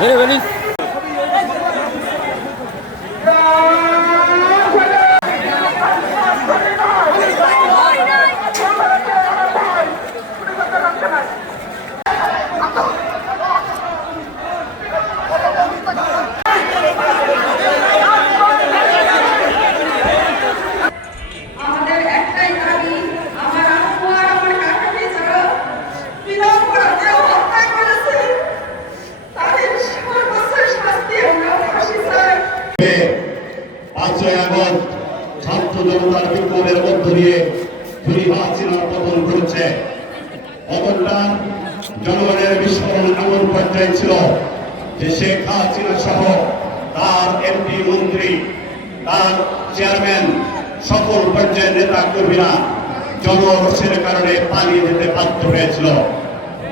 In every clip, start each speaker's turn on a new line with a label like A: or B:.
A: Verin verin. ছাত্র জনতার বিপ্লবের মধ্য দিয়ে খুনি হাসিনার পতন করেছে পতনটা জনগণের বিস্মরণ এমন পর্যায়ে ছিল যে শেখ হাসিনা সহ তার এমপি, মন্ত্রী, তার চেয়ারম্যান সকল পর্যায়ের নেতা কর্মীরা জনরোষের কারণে পালিয়ে যেতে বাধ্য হয়েছিল।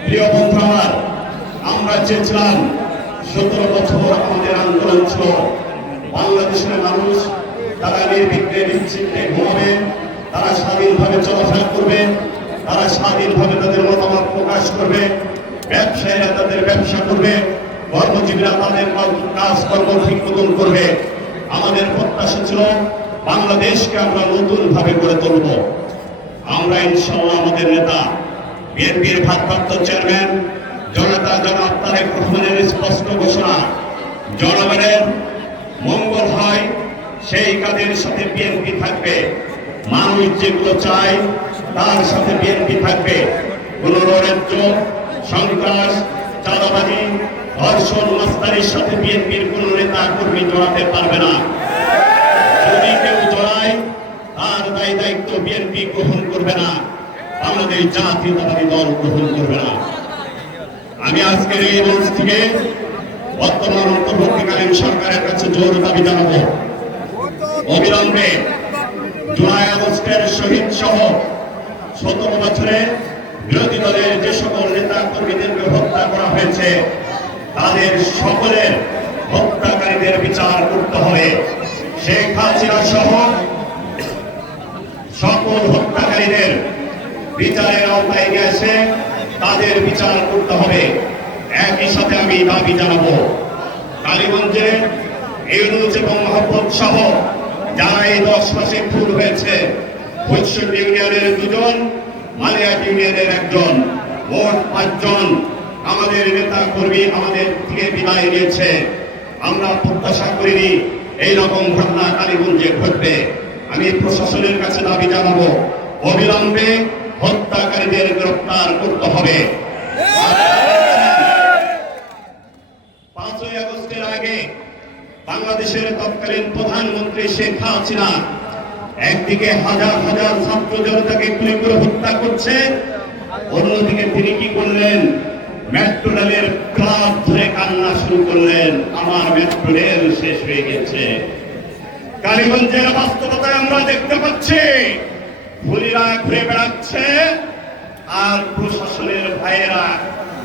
A: প্রিয় বন্ধু আমার, আমরা চেয়েছিলাম সতেরো বছর আমাদের আন্দোলন ছিল। বাংলাদেশের মানুষ তারা নির্বিঘ্নে নিশ্চিন্তে ঘুমাবে, তারা স্বাধীনভাবে চলাফেরা করবে, তারা স্বাধীনভাবে তাদের মতামত প্রকাশ করবে, ব্যবসায়ীরা তাদের ব্যবসা করবে, কর্মজীবীরা তাদের কাজকর্ম ঠিক মতন করবে। আমাদের প্রত্যাশা ছিল বাংলাদেশকে আমরা নতুন ভাবে গড়ে তুলব। আমরা ইনশাল্লাহ আমাদের নেতা, বিএনপির ভারপ্রাপ্ত চেয়ারম্যান, জনতা জনাব তারেক স্পষ্ট ঘোষণা, জনগণের সেই কাজের সাথে বিএনপি থাকবে। মানুষ যেগুলো চায়, তার সাথে বিএনপি থাকবে। কোন সন্ত্রাস, চাঁদাবাজি, ধর্ষণ মাস্তারির সাথে বিএনপির কোন নেতা কর্মী জড়াতে পারবে না। যদি কেউ জড়ায়, তার দায় দায়িত্ব বিএনপি গ্রহণ করবে না। বাংলাদেশ জাতীয়তাবাদী দল গ্রহণ করবে না। আমি আজকের এই মঞ্চ থেকে বর্তমান অন্তর্বর্তীকালীন সরকারের কাছে জোর দাবি জানাব। অবিলম্বে জুলাই আগস্টের শহীদ সহ সতেরো বছরে বিরোধী দলের যে সকল নেতা কর্মীদেরকে হত্যা করা হয়েছে, তাদের সকলের হত্যাকারীদের বিচার করতে হবে। শেখ হাসিনা সহ সকল হত্যাকারীদের বিচারের আওতায় এসে তাদের বিচার করতে হবে। একই সাথে আমি দাবি জানাব, কালীগঞ্জে ইউনুস এবং মহব্বত সহ যারা এই দশ মাসে খুন হয়েছে কৈশোর ইউনিয়নের দুজন, মালিয়া ইউনিয়নের একজন, মোট পাঁচজন আমাদের নেতা কর্মী আমাদের থেকে বিদায় নিয়েছে। আমরা প্রত্যাশা করিনি এই রকম ঘটনা কালীগঞ্জে ঘটবে। আমি প্রশাসনের কাছে দাবি জানাব, অবিলম্বে হত্যাকারীদের গ্রেফতার করতে হবে। বাংলাদেশের তৎকালীন প্রধানমন্ত্রী শেখ হাসিনা একদিকে হাজার হাজার ছাত্র জনতাকে গুলি করে হত্যা করছে, অন্যদিকে তিনি কি করলেন? ধরে কান্না শুরু করলেন। আমার মেট্রো রেল শেষ হয়ে গেছে। কালীগঞ্জের বাস্তবতায় আমরা দেখতে পাচ্ছি খুনিরা ঘুরে বেড়াচ্ছে আর প্রশাসনের ভাইয়েরা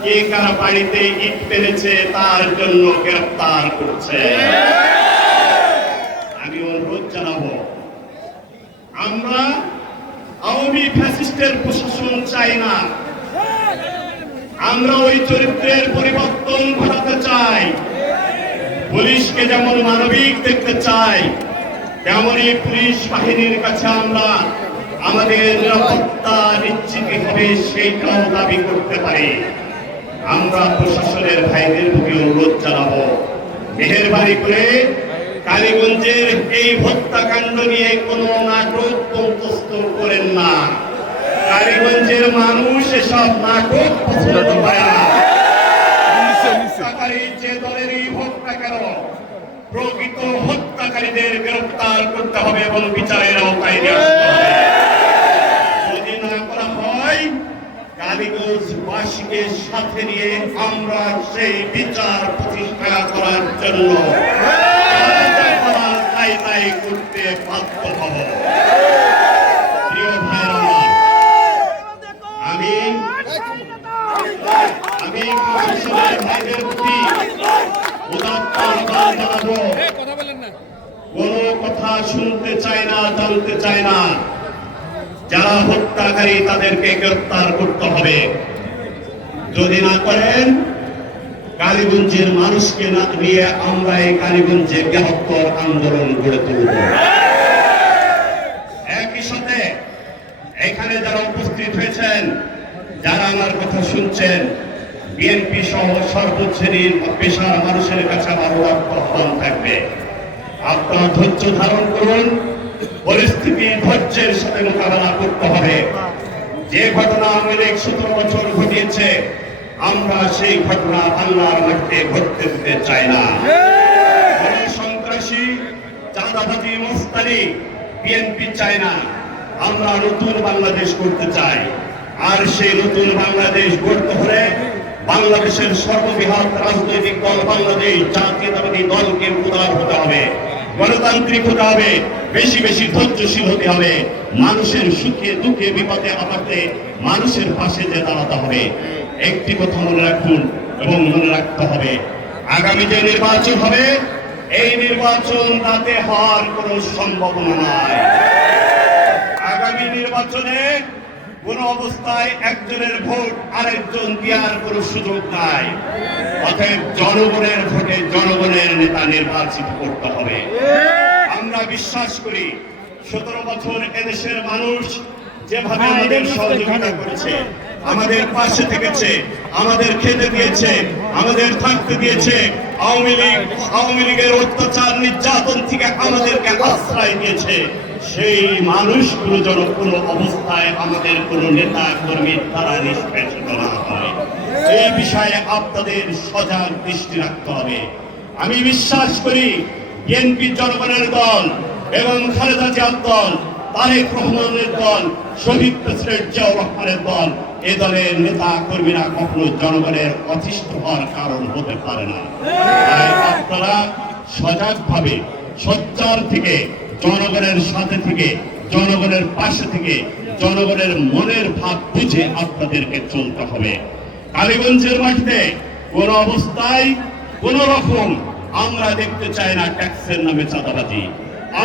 A: কে কার বাড়িতে ইট পেরেছে, তার জন্য গ্রেফতার করছে। আমি অনুরোধ জানাব, আমরা আওয়ামী ফ্যাসিস্টের প্রশাসন চাই না। আমরা ওই চরিত্রের পরিবর্তন ঘটাতে চাই। পুলিশকে যেমন মানবিক দেখতে চাই, তেমনই পুলিশ বাহিনীর কাছে আমরা আমাদের নিরাপত্তা নিশ্চিত হবে সেইটাও দাবি করতে পারি। আমরা প্রশাসনের ভাইদের প্রতি অনুরোধ জানাব। মেহরবানি করে কালীগঞ্জের এই হত্যাকাণ্ড নিয়ে কোনো নাটক মন্তস্থ করেন না। কালীগঞ্জের মানুষ এসব নাটক পছন্দ করে না। হত্যাকারী যে দলেরই হোক না কেন প্রকৃত হত্যাকারীদের গ্রেফতার করতে হবে এবং বিচারের আওতায় নিয়ে আসতে হবে যদি না করা হয় কালীগঞ্জ বাসীকে সাথে নিয়ে আমরা সেই বিচার প্রতিষ্ঠা করার জন্য তাই তাই করতে বাধ্য হব। আমি কথা শুনতে না, জানতে না। যারা হত্যাকারী, তাদেরকে গ্রেফতার করতে হবে। যদি না করেন, কালীগঞ্জের মানুষকে না নিয়ে আমরা এই কালীগঞ্জে বৃহত্তর আন্দোলন গড়ে তুলব। একই সাথে এখানে যারা উপস্থিত হয়েছেন, যারা আমার কথা শুনছেন, বিএনপি সহ সর্বশ্রেণীর পেশার মানুষের কাছে আমার আহ্বান থাকবে। আপনার ধৈর্য ধারণ করুন, পরিস্থিতি ধৈর্যের সাথে মোকাবেলা করতে হবে। যে ঘটনা আমেরিক সতেরো বছর ঘটিয়েছে আমরা সেই ঘটনা বাংলার মাটিতে ঘটতে দিতে চাই না। সন্ত্রাসী চাঁদাবাজি মস্তানি বিএনপি চায় না। আমরা নতুন বাংলাদেশ করতে চাই। আর সেই নতুন বাংলাদেশ গড়তে হলে বাংলাদেশের সর্ববৃহৎ রাজনৈতিক দল বাংলাদেশ জাতীয়তাবাদী দলকে উদার হতে হবে গণতান্ত্রিক হতে হবে। বেশি বেশি ধৈর্যশীল হতে হবে। মানুষের সুখে দুঃখে বিপদে আপদে মানুষের পাশে যে দাঁড়াতে হবে। একটি কথা মনে রাখুন এবং মনে রাখতে হবে, আগামী যে নির্বাচন হবে, এই নির্বাচন রাতে হওয়ার কোনো সম্ভাবনা নাই। আগামী নির্বাচনে কোন অবস্থায় একজনের ভোট আরেকজন দেওয়ার কোনো সুযোগ নাই। অতএব জনগণের ভোটে জনগণের নেতা নির্বাচিত করতে হবে। আমরা বিশ্বাস করি সতেরো বছর এদেশের মানুষ যেভাবে আমাদের সহযোগিতা করেছে আমাদের পাশে থেকেছে আমাদের খেতে দিয়েছে আমাদের থাকতে দিয়েছে আওয়ামী লীগ আওয়ামী লীগের অত্যাচার নির্যাতন থেকে আমাদেরকে আশ্রয় দিয়েছে। সেই মানুষগুলো যেন কোনো অবস্থায় আমাদের কোনো নেতা কর্মীর দ্বারা নিষ্পেষিত না হয়। এই বিষয়ে আপনাদের সজাগ দৃষ্টি রাখতে হবে। আমি বিশ্বাস করি বিএনপি জনগণের দল এবং খালেদা জিয়ার দল, তারেক রহমানের দল, শহীদ প্রেসিডেন্ট জিয়াউর রহমানের দল, এ দলের নেতা কর্মীরা কখনো জনগণের অতিষ্ঠ হওয়ার কারণ হতে পারে না। তাই আপনারা সজাগভাবে সচ্চার থেকে, জনগণের সাথে থেকে, জনগণের পাশে থেকে, জনগণের মনের ভাব বুঝে আপনাদেরকে চলতে হবে। কালীগঞ্জের মাটিতে কোন অবস্থায় কোন রকম আমরা দেখতে চাই না ট্যাক্সের নামে চাঁদাবাজি।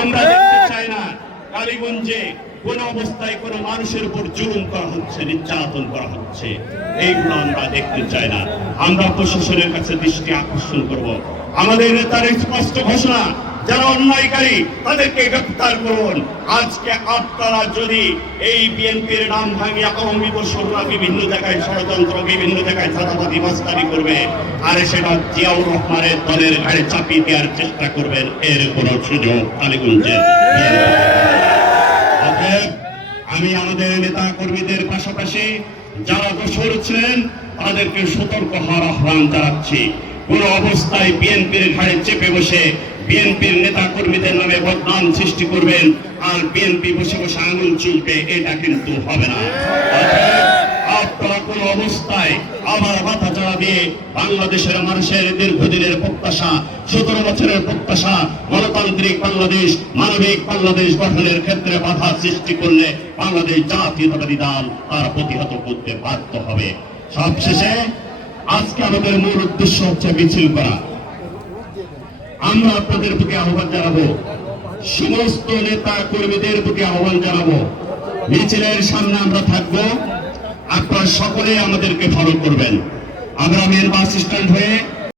A: আমরা দেখতে চাই না কালীগঞ্জে কোন অবস্থায় কোন মানুষের উপর জুলুম করা হচ্ছে নির্যাতন করা হচ্ছে। এইগুলো আমরা দেখতে চাই না। আমরা প্রশাসনের কাছে দৃষ্টি আকর্ষণ করব। আমাদের নেতার স্পষ্ট ঘোষণা যারা অন্যায়কারী, তাদেরকে গ্রেফতার করুন। আজকে আপনারা যদি এই বিএনপির নাম ভাঙিয়ে আওয়ামী দোসররা বিভিন্ন জায়গায়, ষড়যন্ত্র বিভিন্ন জায়গায় চাঁদাবাদী মাস্তানি করবে, আর সেটা জিয়াউর রহমানের দলের ঘাড়ে চাপিয়ে দেওয়ার চেষ্টা করবেন, এর কোনো সুযোগ অতএব আমি আমাদের নেতা কর্মীদের পাশাপাশি যারা দোষর ছিলেন, তাদেরকে সতর্ক হওয়ার আহ্বান জানাচ্ছি। কোন অবস্থায় বিএনপির ঘাড়ে চেপে বসে বিএনপির নেতা কর্মীদের নামে বদনাম সৃষ্টি করবেন, আর বিএনপি বসে বসে আঙুল চুলবে, এটা কিন্তু হবে না। গণতান্ত্রিক বাংলাদেশ, মানবিক ক্ষেত্রে বাধা সৃষ্টি করলে বাংলাদেশ তার প্রতিহত করতে বাধ্য হবে। সবশেষে আজকে আমাদের মূল উদ্দেশ্য হচ্ছে মিছিল করা। আমরা আপনাদের প্রতি আহ্বান জানাব। সমস্ত নেতা কর্মীদের প্রতি আহ্বান জানাব। মিছিলের সামনে আমরা থাকব। আপনারা সকলে আমাদেরকে ফলো করবেন। আমরা মেন বাস স্ট্যান্ড হয়ে